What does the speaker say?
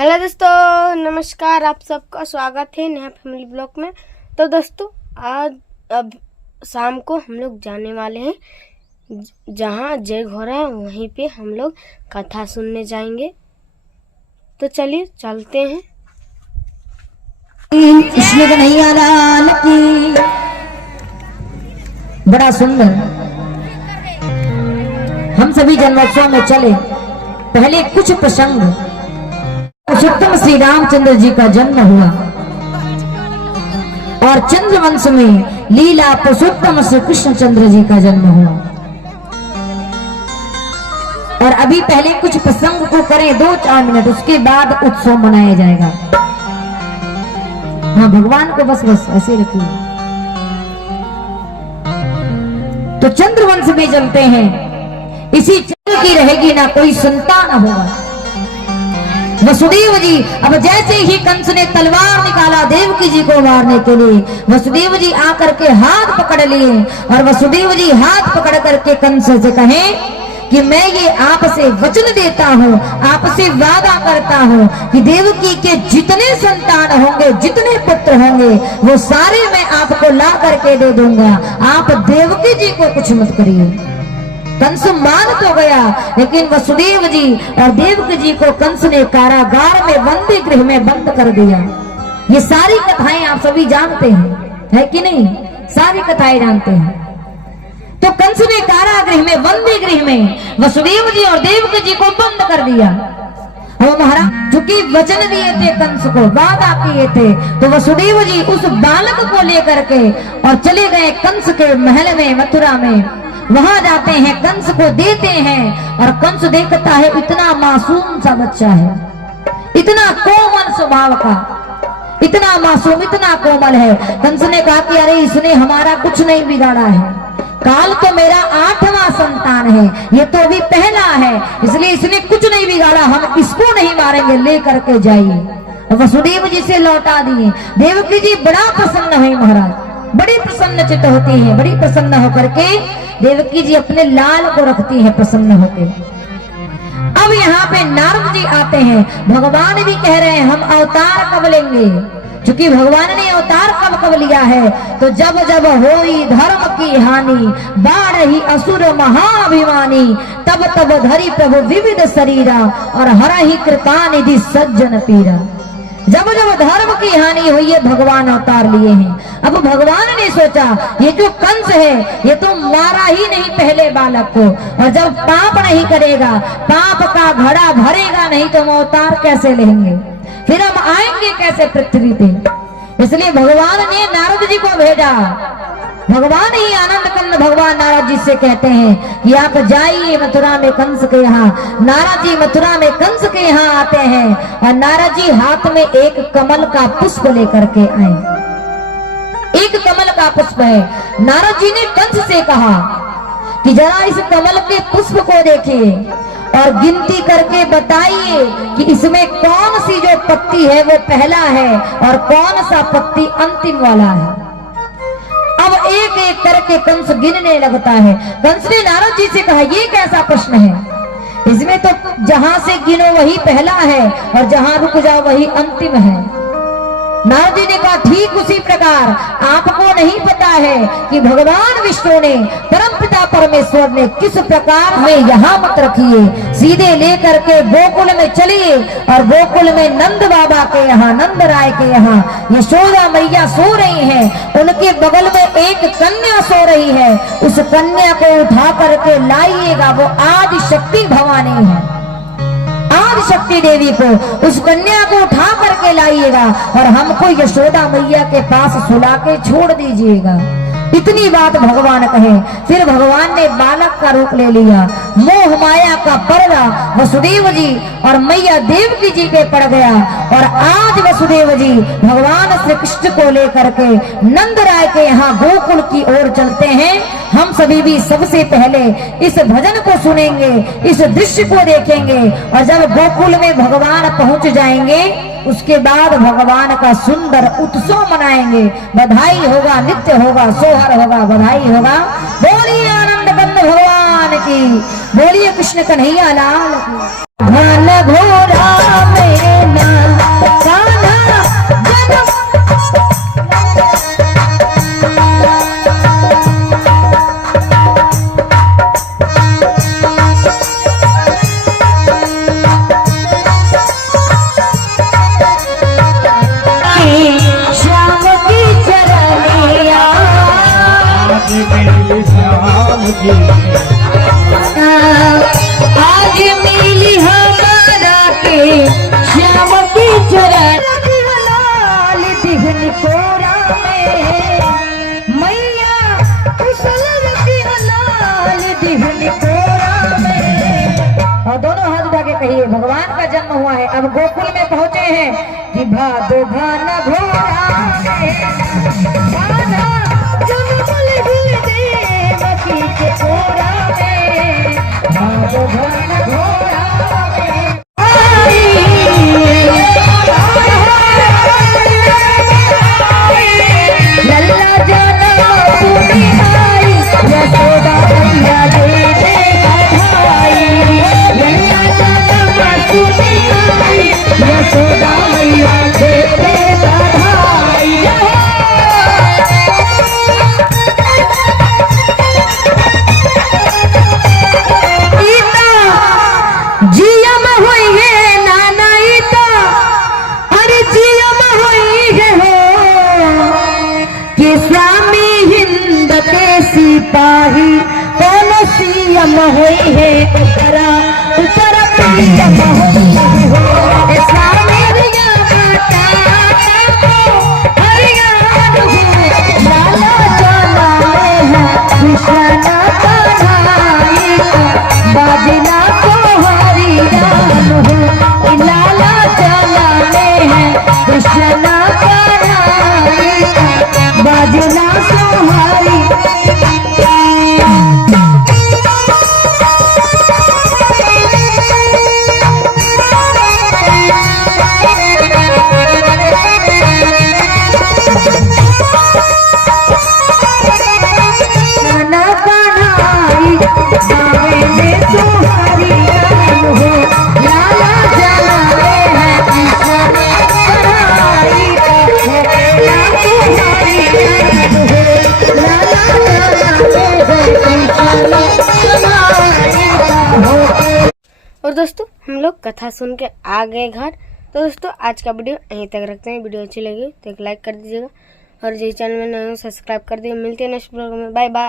Hello दोस्तों, नमस्कार। आप सबका स्वागत है नया फैमिली ब्लॉग में। तो दोस्तों, आज अब शाम को हम लोग जाने वाले हैं जहाँ जय घोड़ा, वहीं पे हम लोग कथा सुनने जाएंगे। तो चलिए चलते हैं। कृष्ण कन्हैया लाल की। बड़ा सुंदर। हम सभी जन्मोत्सव में चले। पहले कुछ प्रसंग। पुरुषोत्तम श्री रामचंद्र जी का जन्म हुआ और चंद्रवंश में लीला पुरुषोत्तम श्री कृष्णचंद्र जी का जन्म हुआ। और अभी पहले कुछ प्रसंग को करें 2-4 मिनट, उसके बाद उत्सव मनाया जाएगा। हाँ, भगवान को बस ऐसे रखिए। तो चंद्रवंश में चलते हैं। इसी चंद्र की रहेगी ना कोई संतान होगा। वसुदेव जी, अब जैसे ही कंस ने तलवार निकाला देवकी जी को मारने के लिए, वसुदेव जी आकर के हाथ पकड़ लिए और वसुदेव जी हाथ पकड़ करके कंस से कहें कि मैं ये आपसे वचन देता हूँ, आपसे वादा करता हूँ कि देवकी के जितने संतान होंगे, जितने पुत्र होंगे, वो सारे मैं आपको ला करके दे दूंगा। आप देवकी जी को कुछ मत करिए। कंस मान तो गया, लेकिन वसुदेव जी और देवकी जी को कंस ने कारागार में बंदी गृह में बंद कर दिया। ये सारी कथाएं आप सभी जानते हैं, है कि नहीं? सारी कथाएं जानते हैं। तो कंस ने कारागृह में, बंदी गृह में वसुदेव जी और देवकी जी को बंद कर दिया। और महाराज चूंकि वचन दिए थे, कंस को वादा किए थे, तो वसुदेव जी उस बालक को लेकर के और चले गए कंस के महल में, मथुरा में। वहां जाते हैं, कंस को देते हैं और कंस देखता है इतना मासूम सा बच्चा है, इतना कोमल स्वभाव का, इतना मासूम, इतना कोमल है। कंस ने कहा कि अरे इसने हमारा कुछ नहीं बिगाड़ा है, काल तो मेरा 8वां संतान है, ये तो अभी पहला है, इसलिए इसने कुछ नहीं बिगाड़ा, हम इसको नहीं मारेंगे, ले करके जाइए। वसुदेव जी से लौटा दिए। देवकी जी बड़ा प्रसन्न हुई महाराज, बड़ी प्रसन्न चित्त होती है। बड़ी प्रसन्न होकर के देवकी जी अपने लाल को रखती है प्रसन्न होकर। अब यहाँ पे नारद जी आते हैं। भगवान भी कह रहे हैं हम अवतार कब लेंगे, क्योंकि भगवान ने अवतार कब लिया है। तो जब जब होई धर्म की हानि, बाढ़ही असुर महाअभिमानी, तब तब धरी प्रभु विविध शरीरा, और हरहि कृपा निधि सज्जन पीरा। जब जब धर्म की हानि हुई है, भगवान अवतार लिए हैं। अब भगवान ने सोचा ये जो कंस है, ये तो मारा ही नहीं पहले बालक को, और जब पाप नहीं करेगा, पाप का घड़ा भरेगा नहीं, तो हम अवतार कैसे लेंगे, फिर हम आएंगे कैसे पृथ्वी पे। इसलिए भगवान ने नारद जी को भेजा। भगवान ही आनंद कंद भगवान नारद जी से कहते हैं कि आप जाइए मथुरा में कंस के यहाँ। नारद जी मथुरा में कंस के यहाँ आते हैं और नारद जी हाथ में एक कमल का पुष्प लेकर के आए। एक कमल का पुष्प है। नारद जी ने कंस से कहा कि जरा इस कमल के पुष्प को देखिए और गिनती करके बताइए कि इसमें कौन सी जो पत्ती है वो पहला है और कौन सा पत्ती अंतिम वाला है। अब एक एक करके कंस गिनने लगता है। कंस ने नारद जी से कहा ये कैसा प्रश्न है, इसमें तो जहां से गिनो वही पहला है और जहां रुक जाओ वही अंतिम है। नारद जी ने कहा ठीक उसी प्रकार आपको नहीं पता है कि भगवान विष्णु ने, परमपिता परमेश्वर ने किस प्रकार में यहाँ मत रखिए, सीधे लेकर के गोकुल में चलिए और गोकुल में नंद बाबा के यहाँ, नंद राय के यहाँ यशोदा मैया सो रही हैं, उनके बगल में एक कन्या सो रही है, उस कन्या को उठा करके लाइएगा। वो आदि शक्ति भवानी है, आदि शक्ति देवी को, उस कन्या को उठा करके लाइएगा और हमको यशोदा मैया के पास सुला के छोड़ दीजिएगा। इतनी बात भगवान कहे। फिर भगवान ने बालक का रूप ले लिया। मोह माया का पर्दा वसुदेव जी और मैया देवकी जी पे पड़ गया और आज वसुदेव जी भगवान श्री कृष्ण को लेकर के नंद राय के यहाँ गोकुल की ओर चलते हैं। हम सभी भी सबसे पहले इस भजन को सुनेंगे, इस दृश्य को देखेंगे और जब गोकुल में भगवान पहुंच जाएंगे उसके बाद भगवान का सुंदर उत्सव मनाएंगे। बधाई होगा, नृत्य होगा, सोहर होगा, बधाई होगा। बोलिए आनंद कंद भगवान की, बोलिए कृष्ण कन्हैया लाल की। घोड़ा में जी आज मिली हमारा के श्याम की चरण लाल दिहन कोरा में मैया कुशल रखी लाल दिहन कोरा में। और दोनों हाथ उठा के कहिए भगवान का जन्म हुआ है, अब गोकुल में पहुंचे हैं कि भादो भान घोड़ा देवकी के कोरा में भादो भान घोड़ा लल्ला जाना सुनी आई यशोदा मैया दे दे बधाई लल्ला जाना सुनी आई यशोदा मैया दे दे बधाई। जिया में हुई है नाना ईता अरे जिया में हुई है हो कि स्वामी हिंद के सिपाही कौन सीएम हुई है उतरा उतरा पीएम हुई हो स्वामी रिया माता हरियाणा लाला चला है कृष्णा कन्हैया बाजना को हरियाणा हो लाला चला है कृष्णा कन्हैया बाजना को हरि नाना कन्हई गावे में तुम्हारी नाम हो लाला जला है कृष्णा कन्हई तुम्हारी नाम हो लाला जला है कृष्णा कन्हई। और दोस्तों हम लोग कथा सुन के आ गए घर। तो दोस्तों आज का वीडियो यहीं तक रखते हैं। वीडियो अच्छी लगी तो एक लाइक कर दीजिएगा और जिस चैनल में नए हो सब्सक्राइब कर दिए। मिलते हैं नेक्स्ट ब्लॉग में। Bye bye.